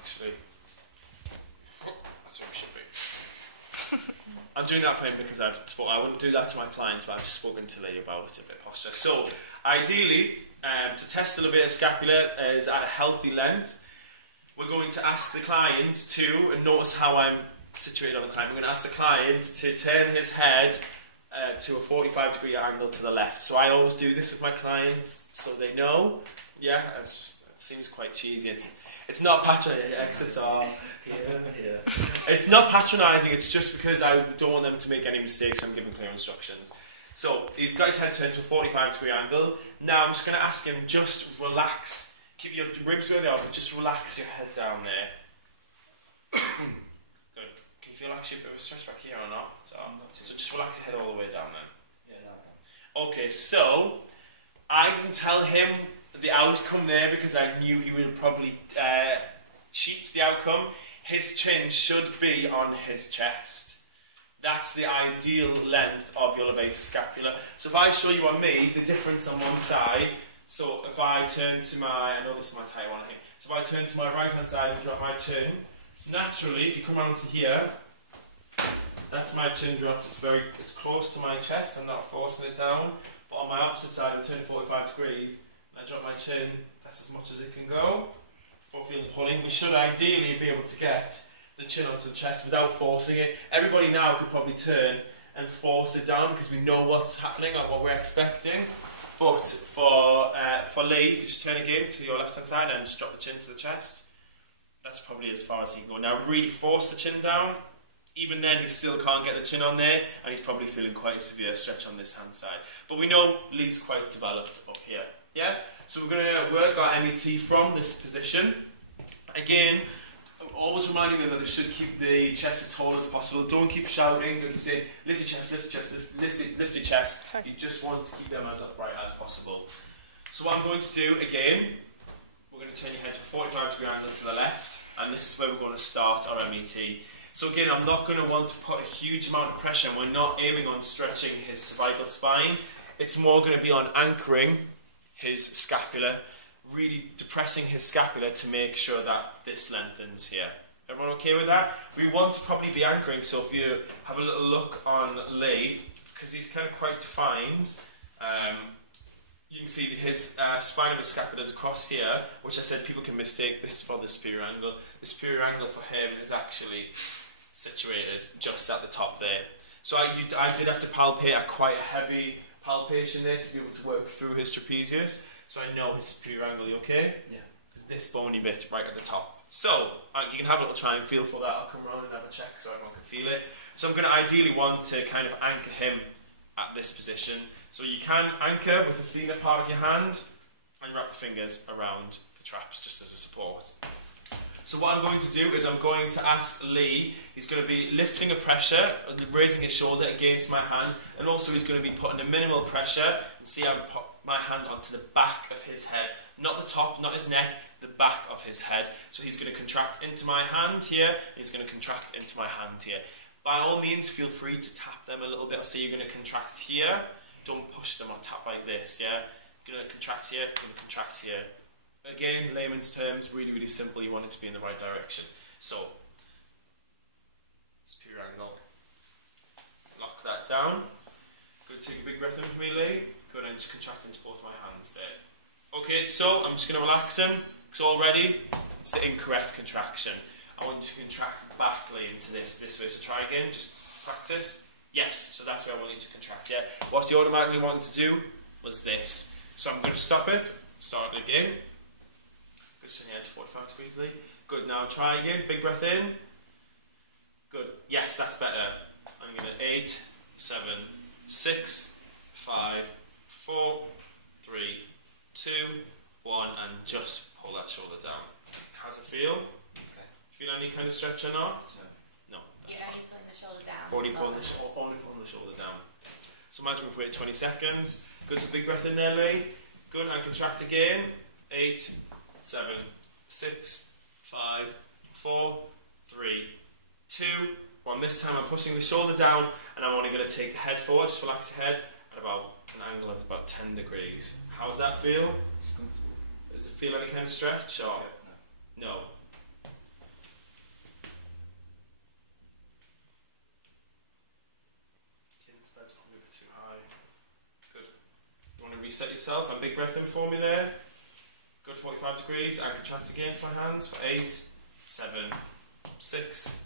actually. That's where we should be. I'm doing that for him because I wouldn't do that to my clients, but I've just spoken to Lee about a bit of posture. So, ideally, to test the levator scapula is at a healthy length. We're going to ask the client to, and notice how I'm situated on the client, we're going to ask the client to turn his head to a 45-degree angle to the left. So I always do this with my clients, so they know. Yeah, it seems quite cheesy. It's not patronising. Exits are here. It's not patronising. It's just because I don't want them to make any mistakes. I'm giving clear instructions. So he's got his head turned to a 45-degree angle. Now I'm just going to ask him, just relax. Keep your ribs where they are, but just relax your head down there. Good. Can you feel actually a bit of a stretch back here or not? So just relax your head all the way down then. Yeah, no, I can. Okay, so I didn't tell him the outcome there because I knew he would probably cheat the outcome. His chin should be on his chest. That's the ideal length of your levator scapula. So if I show you on me the difference on one side, so if I turn to I know this is my tight one, I think. So if I turn to my right hand side and drop my chin, naturally, if you come around to here, that's my chin dropped. It's close to my chest. I'm not forcing it down. But on my opposite side, I'm turning 45 degrees. And I drop my chin. That's as much as it can go. Before feeling pulling, we should ideally be able to get the chin onto the chest without forcing it. Everybody now could probably turn and force it down because we know what's happening or what we're expecting. But for Lee, if you just turn again to your left-hand side and just drop the chin to the chest, that's probably as far as he can go. Now really force the chin down. Even then, he still can't get the chin on there, and he's probably feeling quite a severe stretch on this hand side. But we know Lee's quite developed up here. Yeah? So we're going to work our MET from this position. Again, always reminding them that they should keep the chest as tall as possible. Don't keep shouting. Don't keep saying, lift your chest, lift your chest, lift your chest. Sorry. You just want to keep them as upright as possible. So what I'm going to do, again, we're going to turn your head to a 45-degree angle to the left, and this is where we're going to start our MET. So again, I'm not going to want to put a huge amount of pressure. We're not aiming on stretching his cervical spine. It's more going to be on anchoring his scapula, really depressing his scapula to make sure that this lengthens here. Everyone okay with that? We want to probably be anchoring, so if you have a little look on Lee, because he's kind of quite defined, you can see his spine of his scapula is across here, which I said people can mistake this for the superior angle. The superior angle for him is actually situated just at the top there. So I did have to palpate a quite heavy palpation there to be able to work through his trapezius. So I know his superior angle. You okay? Yeah. It's this bony bit right at the top. So you can have a little try and feel for that. I'll come around and have a check so everyone can feel it. So I'm going to ideally want to kind of anchor him at this position. So you can anchor with the thinner part of your hand and wrap the fingers around the traps just as a support. So what I'm going to do is I'm going to ask Lee, he's going to be lifting a pressure, raising his shoulder against my hand, and also he's going to be putting a minimal pressure, and see how I put my hand onto the back of his head. Not the top, not his neck, the back of his head. So he's going to contract into my hand here, he's going to contract into my hand here. By all means, feel free to tap them a little bit. So you're going to contract here, don't push them or tap like this, yeah? You're going to contract here, you're going to contract here. Again, layman's terms, really, really simple. You want it to be in the right direction. So, superior angle. Lock that down. Good, take a big breath in for me, Lee. Good, and just contract into both my hands there. Okay, so I'm just going to relax him. Because already, it's the incorrect contraction. I want you to contract back, Lee, into this way. So try again, just practice. Yes, so that's where I want you to contract, yeah. What you automatically wanted to do was this. So I'm going to stop it, start it again. Good, turn your head to 45 degrees, Lee. Good, now try again, big breath in. Good, yes, that's better. I'm going to 8, 7, 6, 5, 4, 3, 2, 1, and just pull that shoulder down. How's it feel? Okay. Feel any kind of stretch or not? No, that's You're fine. only pulling the shoulder down. Only pulling the shoulder down. So imagine we've waited 20 seconds. Good, so big breath in there, Lee. Good, and contract again. 8, 7, 6, 5, 4, 3, 2, 1. This time I'm pushing the shoulder down and I'm only going to take the head forward. Just relax your head at about an angle of about 10 degrees. How does that feel? Does it feel any kind of stretch? Or? No. reset yourself and big breath in for me there. Good 45 degrees and contract again to my hands for 8, 7, 6,